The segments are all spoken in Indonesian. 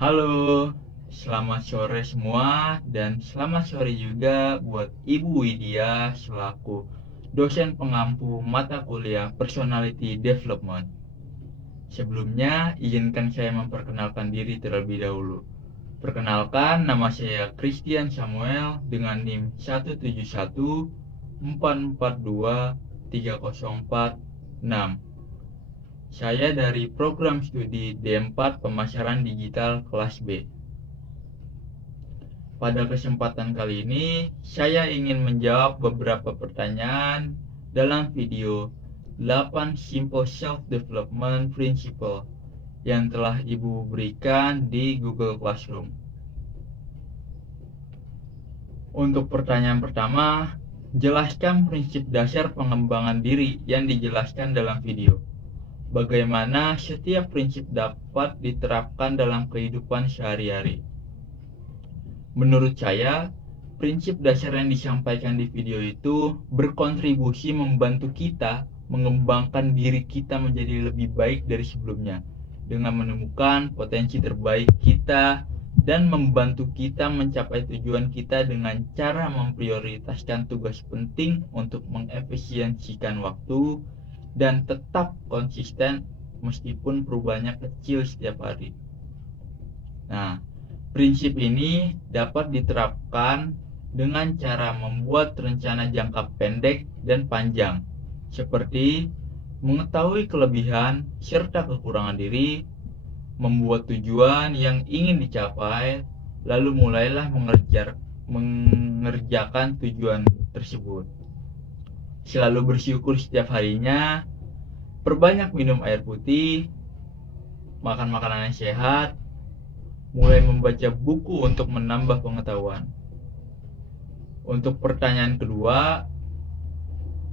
Halo, selamat sore semua dan selamat sore juga buat Ibu Widya selaku dosen pengampu mata kuliah Personality Development. Sebelumnya, izinkan saya memperkenalkan diri terlebih dahulu. Perkenalkan, nama saya Christian Samuel dengan NIM 171442304 Saya dari program studi D4 Pemasaran Digital kelas B. Pada kesempatan kali ini, saya ingin menjawab beberapa pertanyaan dalam video 8 Simple Self-Development Principle yang telah Ibu berikan di Google Classroom. Untuk pertanyaan pertama, jelaskan prinsip dasar pengembangan diri yang dijelaskan dalam video. Bagaimana setiap prinsip dapat diterapkan dalam kehidupan sehari-hari. Menurut saya, prinsip dasar yang disampaikan di video itu berkontribusi membantu kita mengembangkan diri kita menjadi lebih baik dari sebelumnya dengan menemukan potensi terbaik kita dan membantu kita mencapai tujuan kita dengan cara memprioritaskan tugas penting untuk mengefisiensikan waktu dan tetap konsisten meskipun perubahannya kecil setiap hari. Nah, prinsip ini dapat diterapkan dengan cara membuat rencana jangka pendek dan panjang, seperti mengetahui kelebihan serta kekurangan diri, membuat tujuan yang ingin dicapai, lalu mulailah mengerjakan tujuan tersebut. Selalu bersyukur setiap harinya, perbanyak minum air putih, makan makanan yang sehat, mulai membaca buku untuk menambah pengetahuan. Untuk pertanyaan kedua,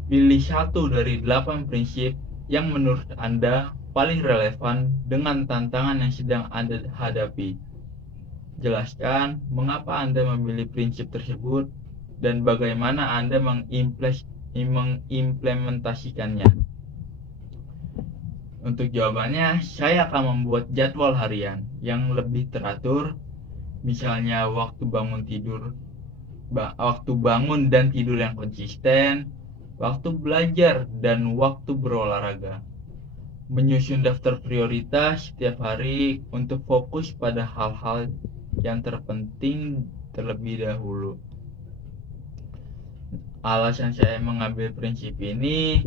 pilih satu dari 8 prinsip yang menurut Anda paling relevan dengan tantangan yang sedang Anda hadapi. Jelaskan mengapa Anda memilih prinsip tersebut dan bagaimana Anda mengimplementasikannya. Untuk jawabannya, saya akan membuat jadwal harian yang lebih teratur, misalnya waktu bangun dan tidur yang konsisten, waktu belajar dan waktu berolahraga. Menyusun daftar prioritas setiap hari untuk fokus pada hal-hal yang terpenting terlebih dahulu. Alasan saya mengambil prinsip ini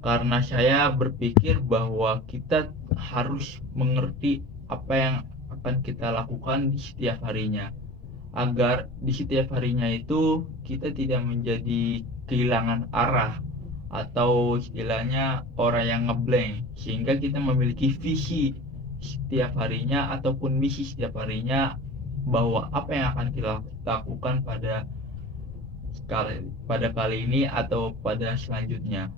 karena saya berpikir bahwa kita harus mengerti apa yang akan kita lakukan di setiap harinya, agar di setiap harinya itu kita tidak menjadi kehilangan arah atau istilahnya orang yang ngeblank, sehingga kita memiliki visi setiap harinya ataupun misi setiap harinya bahwa apa yang akan kita lakukan pada kali ini atau pada selanjutnya.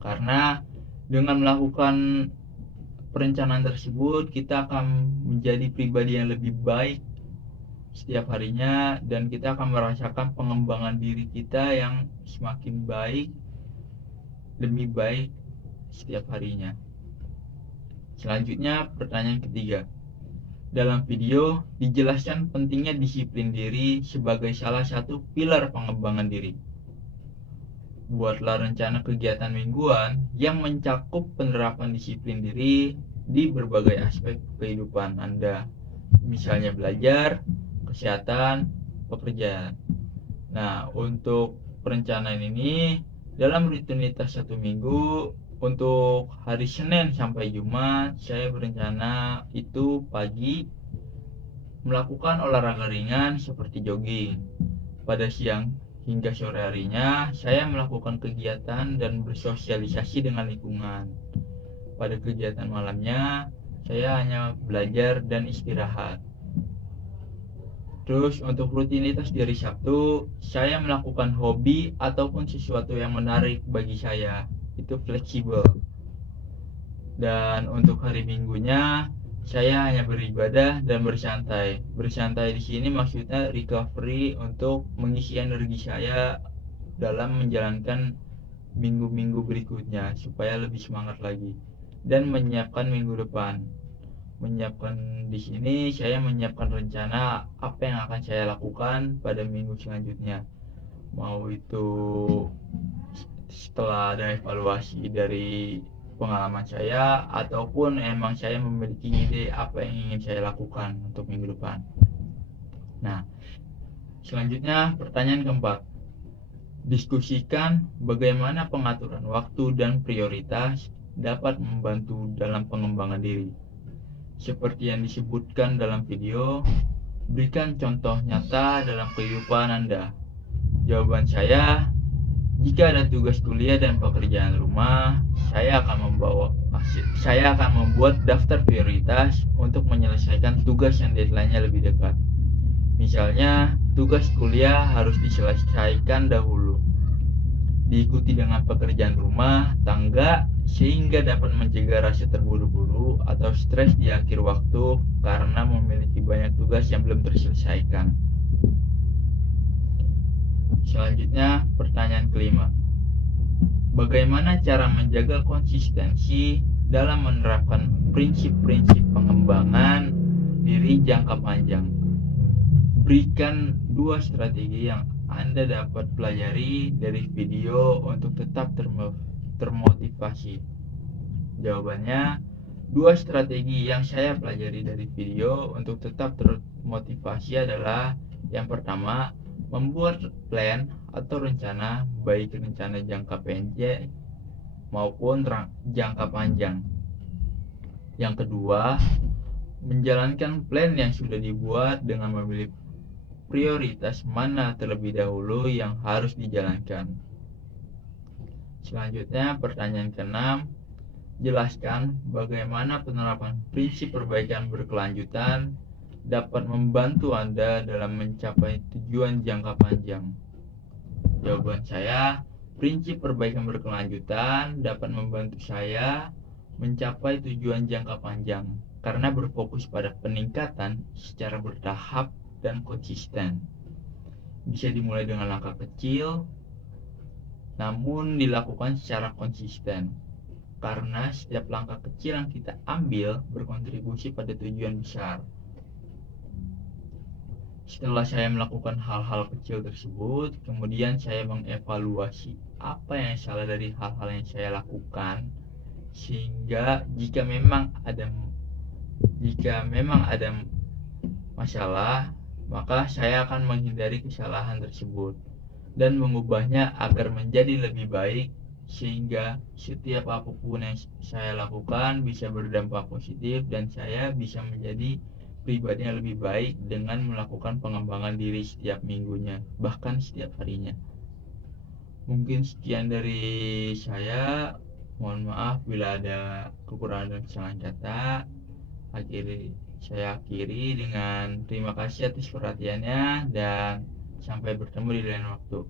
Karena dengan melakukan perencanaan tersebut, kita akan menjadi pribadi yang lebih baik setiap harinya dan kita akan merasakan pengembangan diri kita yang semakin baik demi baik setiap harinya. Selanjutnya, pertanyaan ketiga. Dalam video dijelaskan pentingnya disiplin diri sebagai salah satu pilar pengembangan diri. Buatlah rencana kegiatan mingguan yang mencakup penerapan disiplin diri di berbagai aspek kehidupan Anda, misalnya belajar, kesehatan, pekerjaan. Nah, untuk perencanaan ini dalam rutinitas 1 minggu, untuk hari Senin sampai Jumat saya berencana itu pagi melakukan olahraga ringan seperti jogging. Pada siang hingga sore harinya saya melakukan kegiatan dan bersosialisasi dengan lingkungan. Pada kegiatan malamnya saya hanya belajar dan istirahat. Terus untuk rutinitas di hari Sabtu, saya melakukan hobi ataupun sesuatu yang menarik bagi saya. Itu fleksibel. Dan untuk hari Minggunya, saya hanya beribadah dan bersantai. Bersantai di sini maksudnya recovery untuk mengisi energi saya dalam menjalankan minggu-minggu berikutnya supaya lebih semangat lagi dan menyiapkan minggu depan. di sini saya menyiapkan rencana apa yang akan saya lakukan pada minggu selanjutnya. Mau itu setelah ada evaluasi dari pengalaman saya ataupun emang saya memiliki ide apa yang ingin saya lakukan untuk minggu depan. Nah, selanjutnya pertanyaan keempat. Diskusikan bagaimana pengaturan waktu dan prioritas dapat membantu dalam pengembangan diri. Seperti yang disebutkan dalam video, berikan contoh nyata dalam kehidupan Anda. Jawaban saya, jika ada tugas kuliah dan pekerjaan rumah, saya akan membuat daftar prioritas untuk menyelesaikan tugas yang deadline-nya lebih dekat. Misalnya, tugas kuliah harus diselesaikan dahulu, diikuti dengan pekerjaan rumah, tangga, sehingga dapat mencegah rasa terburu-buru atau stres di akhir waktu karena memiliki banyak tugas yang belum terselesaikan. Selanjutnya, pertanyaan kelima. Bagaimana cara menjaga konsistensi dalam menerapkan prinsip-prinsip pengembangan diri jangka panjang? Berikan 2 strategi yang Anda dapat pelajari dari video untuk tetap termotivasi. Jawabannya, 2 strategi yang saya pelajari dari video untuk tetap termotivasi adalah yang pertama, membuat plan atau rencana, baik rencana jangka pendek maupun jangka panjang. Yang kedua, menjalankan plan yang sudah dibuat dengan memilih prioritas mana terlebih dahulu yang harus dijalankan. Selanjutnya, pertanyaan ke-6. Jelaskan bagaimana penerapan prinsip perbaikan berkelanjutan dapat membantu Anda dalam mencapai tujuan jangka panjang. Jawaban saya, prinsip perbaikan berkelanjutan dapat membantu saya mencapai tujuan jangka panjang karena berfokus pada peningkatan secara bertahap dan konsisten. Bisa dimulai dengan langkah kecil, namun dilakukan secara konsisten. Karena setiap langkah kecil yang kita ambil berkontribusi pada tujuan besar. Setelah saya melakukan hal-hal kecil tersebut, kemudian saya mengevaluasi apa yang salah dari hal-hal yang saya lakukan, sehingga jika memang ada masalah, maka saya akan menghindari kesalahan tersebut dan mengubahnya agar menjadi lebih baik, sehingga setiap apapun yang saya lakukan bisa berdampak positif dan saya bisa menjadi pribadi yang lebih baik dengan melakukan pengembangan diri setiap minggunya, bahkan setiap harinya. Mungkin sekian dari saya. Mohon maaf bila ada kekurangan dan kesalahan kata. Saya akhiri dengan terima kasih atas perhatiannya dan sampai bertemu di lain waktu.